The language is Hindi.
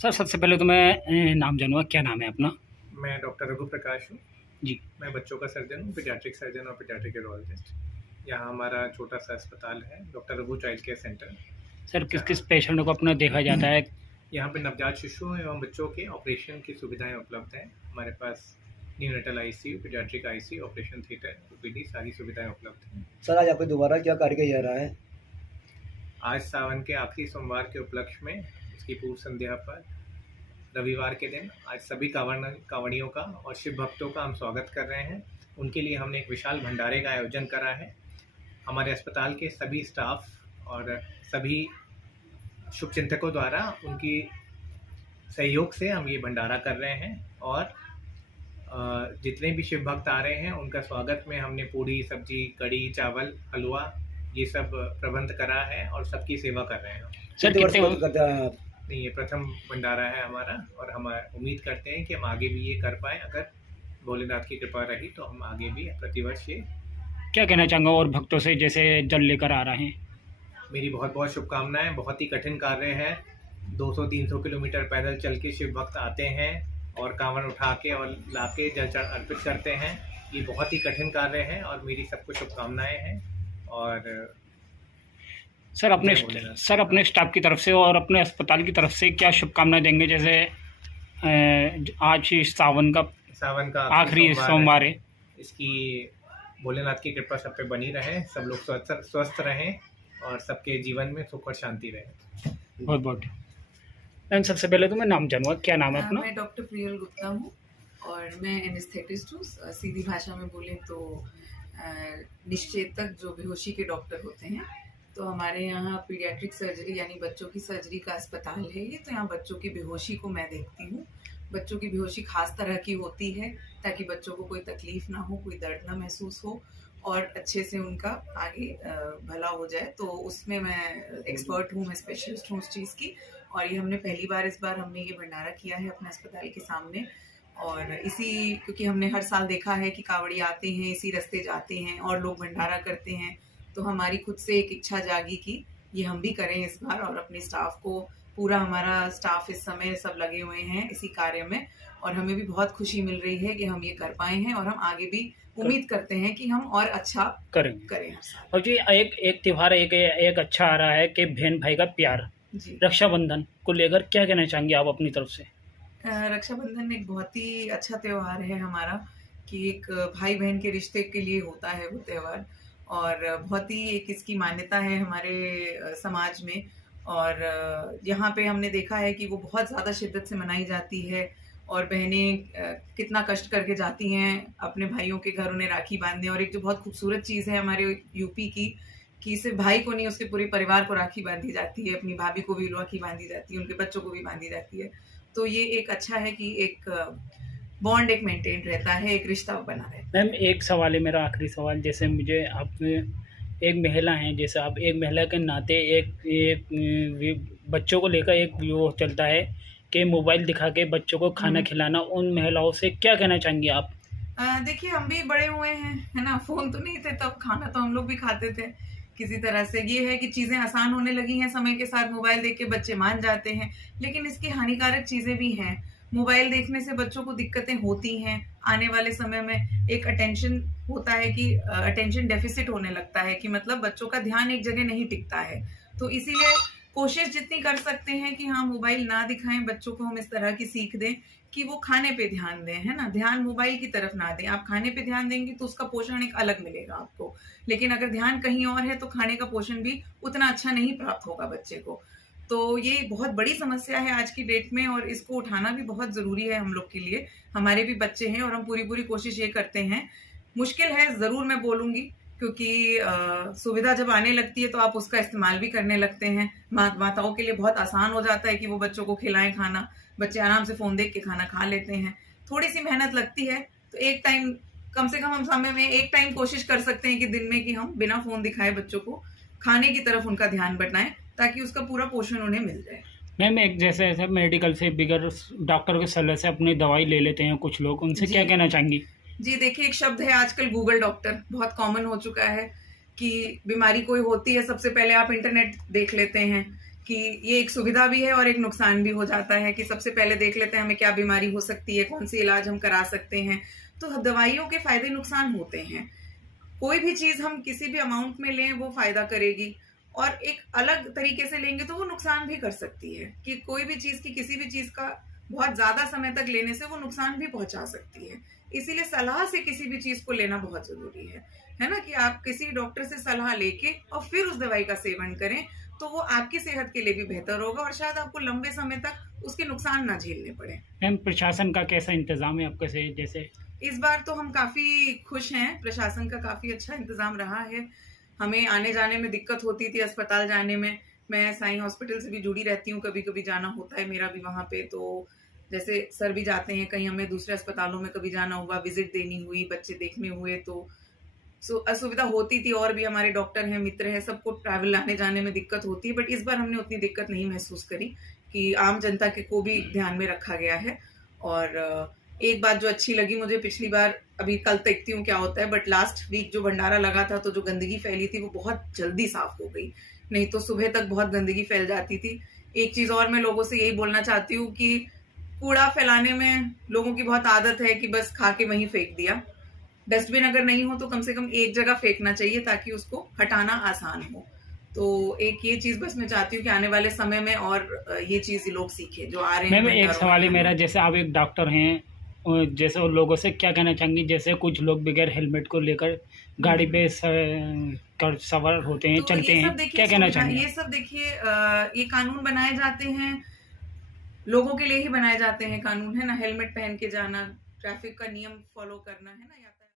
सर सबसे पहले तो मैं नाम जानूँगा, क्या नाम है अपना? मैं डॉक्टर रघु प्रकाश हूँ जी। मैं बच्चों का सर्जन हूँ, पीडियाट्रिक सर्जन और पीडियाट्रिक यूरोलॉजिस्ट। यहाँ हमारा छोटा सा अस्पताल है, doctor Raghu child care centre. Sir किस किस पेशेंटों को अपना देखा जाता है? यहाँ पे नवजात शिशुओं एवं बच्चों के ऑपरेशन की सुविधाएं उपलब्ध हैं। हमारे पास neonatal ICU, paediatric ICU, operation theatre, OPD सारी सुविधाएं उपलब्ध हैं। सर आज आपके दोबारा क्या कार्य किया जा रहा है? आज सावन के आखिरी सोमवार के उपलक्ष्य में उसकी पूर्व संध्या पर रविवार के दिन आज सभी कांवड़ियों का और शिव भक्तों का हम स्वागत कर रहे हैं। उनके लिए हमने एक विशाल भंडारे का आयोजन करा है। हमारे अस्पताल के सभी स्टाफ और सभी शुभचिंतकों द्वारा उनकी सहयोग से हम ये भंडारा कर रहे हैं और जितने भी शिव भक्त आ रहे हैं उनका स्वागत में हमने पूड़ी, सब्जी, कड़ी, चावल, हलवा ये सब प्रबंध करा है और सबकी सेवा कर रहे हैं। सर कितने करते हैं आप? नहीं, ये प्रथम भंडारा है हमारा और हम उम्मीद करते हैं कि हम आगे भी ये कर पाएँ। अगर भोलेनाथ की कृपा रही तो हम आगे भी प्रतिवर्ष ये। क्या कहना चाहूँगा और भक्तों से जैसे जल लेकर आ रहे हैं? मेरी बहुत बहुत शुभकामनाएं। बहुत ही कठिन कार्य है, 200-300 किलोमीटर पैदल चल के शिव भक्त आते हैं और कांवड़ उठा के और ला के जल अर्पित करते हैं। ये बहुत ही कठिन कार्य है और मेरी सबको शुभकामनाएं हैं। और सर अपने स्टाफ की तरफ से और अपने अस्पताल की तरफ से क्या शुभकामनाएं देंगे? जैसे आज सावन का आखिरी सोमवार है, इसकी भोलेनाथ की कृपा सब पे बनी रहे, सब लोग स्वस्थ रहें और सबके जीवन में सुख और शांति रहे। बहुत बहुत। मैम सबसे पहले तो मैं नाम जानूँगा, क्या नाम है अपना? मैं डॉक्टर प्रियल गुप्ता हूँ और मैं एनेस्थेटिस्ट हूँ। सीधी भाषा में बोलें तो निश्चेतक जो बेहोशी के डॉक्टर होते हैं। तो हमारे यहाँ पीडियाट्रिक सर्जरी यानी बच्चों की सर्जरी का अस्पताल है ये। तो यहाँ बच्चों की बेहोशी को मैं देखती हूँ। बच्चों की बेहोशी खास तरह की होती है ताकि बच्चों को कोई तकलीफ ना हो, कोई दर्द ना महसूस हो और अच्छे से उनका आगे भला हो जाए। तो उसमें मैं एक्सपर्ट हूँ, मैं स्पेशलिस्ट हूँ उस चीज़ की। और ये हमने पहली बार इस बार हमने ये भंडारा किया है अपने अस्पताल के सामने। और क्योंकि हमने हर साल देखा है कि कांवड़ी आते हैं, इसी रास्ते जाते हैं और लोग भंडारा करते हैं, तो हमारी खुद से एक इच्छा जागी कि ये हम भी करें इस बार। और अपने स्टाफ को, पूरा हमारा स्टाफ इस समय सब लगे हुए हैं इसी कार्य में और हमें भी बहुत खुशी मिल रही है कि हम ये कर पाए हैं और हम आगे भी उम्मीद करते हैं कि हम और अच्छा करें हर साल। और जी एक त्यौहार एक अच्छा आ रहा है कि बहन भाई का प्यार, रक्षाबंधन को लेकर क्या कहना चाहेंगे आप अपनी तरफ से? रक्षाबंधन एक बहुत ही अच्छा त्यौहार है हमारा कि एक भाई बहन के रिश्ते के लिए होता है वो त्यौहार और बहुत ही एक इसकी मान्यता है हमारे समाज में। और यहाँ पे हमने देखा है कि वो बहुत ज़्यादा शिद्दत से मनाई जाती है और बहनें कितना कष्ट करके जाती हैं अपने भाइयों के घर उन्हें राखी बांधने। और एक जो बहुत खूबसूरत चीज़ है हमारे यूपी की कि सिर्फ भाई को नहीं, उसके पूरे परिवार को राखी बांधी जाती है, अपनी भाभी को भी राखी बांधी जाती है, उनके बच्चों को भी बांधी जाती है। तो ये एक अच्छा है कि एक बॉन्ड एक मेंटेन रहता है, एक रिश्ता बना रहता है। मैम एक सवाल है मेरा, आखिरी सवाल। जैसे मुझे आप एक महिला हैं, जैसे आप एक महिला के नाते एक बच्चों को लेकर एक वो चलता है कि मोबाइल दिखा के बच्चों को खाना खिलाना, उन महिलाओं से क्या कहना चाहेंगे आप? देखिए हम भी बड़े हुए हैं, है ना, फ़ोन तो नहीं थे तब, खाना तो हम लोग भी खाते थे किसी तरह से। ये है कि चीज़ें आसान होने लगी हैं समय के साथ, मोबाइल देख के बच्चे मान जाते हैं, लेकिन इसकी हानिकारक चीज़ें भी हैं। मोबाइल देखने से बच्चों को दिक्कतें होती हैं। आने वाले समय में एक अटेंशन होता है कि अटेंशन डेफिसिट होने लगता है कि मतलब बच्चों का ध्यान एक जगह नहीं टिकता है। तो इसीलिए कोशिश जितनी कर सकते हैं कि हाँ मोबाइल ना दिखाएं, बच्चों को हम इस तरह की सीख दें कि वो खाने पे ध्यान दें, है ना, ध्यान मोबाइल की तरफ ना दें। आप खाने पे ध्यान देंगे तो उसका पोषण एक अलग मिलेगा आपको, लेकिन अगर ध्यान कहीं और है तो खाने का पोषण भी उतना अच्छा नहीं प्राप्त होगा बच्चे को। तो ये बहुत बड़ी समस्या है आज की डेट में और इसको उठाना भी बहुत ज़रूरी है हम लोग के लिए। हमारे भी बच्चे हैं और हम पूरी कोशिश ये करते हैं। मुश्किल है ज़रूर, मैं बोलूँगी, क्योंकि सुविधा जब आने लगती है तो आप उसका इस्तेमाल भी करने लगते हैं। माताओं के लिए बहुत आसान हो जाता है कि वो बच्चों को खिलाएं खाना, बच्चे आराम से फ़ोन देख के खाना खा लेते हैं। थोड़ी सी मेहनत लगती है, तो एक टाइम कम से कम हम समय में एक टाइम कोशिश कर सकते हैं कि दिन में कि हम बिना फ़ोन दिखाए बच्चों को खाने की तरफ उनका ध्यान बटाएं, ताकि उसका पूरा पोषण उन्हें मिल जाए। मैम एक जैसे ऐसे मेडिकल से बिगर डॉक्टर के सलाह से अपनी दवाई ले लेते हैं कुछ लोग, उनसे क्या कहना चाहेंगी? जी देखिए, एक शब्द है आजकल गूगल डॉक्टर, बहुत कॉमन हो चुका है कि बीमारी कोई होती है सबसे पहले आप इंटरनेट देख लेते हैं, कि ये एक सुविधा भी है और एक नुकसान भी हो जाता है कि सबसे पहले देख लेते हैं हमें क्या बीमारी हो सकती है, कौन सी इलाज हम करा सकते हैं। तो दवाइयों के फायदे नुकसान होते हैं। कोई भी चीज़ हम किसी भी अमाउंट में लें वो फायदा करेगी, और एक अलग तरीके से लेंगे तो वो नुकसान भी कर सकती है, कि कोई भी चीज़ की किसी भी चीज़ का बहुत ज़्यादा समय तक लेने से वो नुकसान भी पहुंचा सकती है। इसीलिए सलाह से किसी भी चीज़ को लेना बहुत ज़रूरी है ना, कि आप किसी डॉक्टर से सलाह लेके और फिर उस दवाई का सेवन करें, तो वो आपकी सेहत के लिए भी बेहतर होगा और शायद आपको लंबे समय तक उसके नुकसान ना झेलने पड़े। मैम प्रशासन का कैसा इंतजाम है आपके से? जैसे इस बार तो हम काफ़ी खुश हैं, प्रशासन का काफ़ी अच्छा इंतज़ाम रहा है। हमें आने जाने में दिक्कत होती थी, अस्पताल जाने में। मैं साईं हॉस्पिटल से भी जुड़ी रहती हूँ, कभी कभी जाना होता है मेरा भी वहाँ पे। तो जैसे सर भी जाते हैं, कहीं हमें दूसरे अस्पतालों में कभी जाना हुआ, विजिट देनी हुई, बच्चे देखने हुए, तो असुविधा होती थी। और भी हमारे डॉक्टर हैं, मित्र हैं, सबको ट्रैवल आने जाने में दिक्कत होती है, बट इस बार हमने उतनी दिक्कत नहीं महसूस करी, कि आम जनता के को भी ध्यान में रखा गया है। और एक बात जो अच्छी लगी मुझे पिछली बार, अभी कल देखती हूँ क्या होता है, बट लास्ट वीक जो भंडारा लगा था तो जो गंदगी फैली थी वो बहुत जल्दी साफ हो गई, नहीं तो सुबह तक बहुत गंदगी फैल जाती थी। एक चीज़ और मैं लोगों से यही बोलना चाहती हूँ कि कूड़ा फैलाने में लोगों की बहुत आदत है कि बस खा के वहीं फेंक दिया। डस्टबिन अगर नहीं हो तो कम से कम एक जगह फेंकना चाहिए ताकि उसको हटाना आसान हो। तो एक ये चीज़ बस मैं चाहती हूँ कि आने वाले समय में और ये चीज़ लोग सीखे जो आ रहे हैं। मैम एक सवाल है मेरा, जैसे आप एक डॉक्टर हैं, जैसे उन लोगों से क्या कहना चाहेंगी, जैसे कुछ लोग बगैर हेलमेट को लेकर गाड़ी पे कर सवार होते हैं, तो चलते हैं, क्या कहना चाहेंगे? ये सब देखिए, ये कानून बनाए जाते हैं, लोगों के लिए ही बनाए जाते हैं कानून, है ना। हेलमेट पहन के जाना, ट्रैफिक का नियम फॉलो करना, है ना।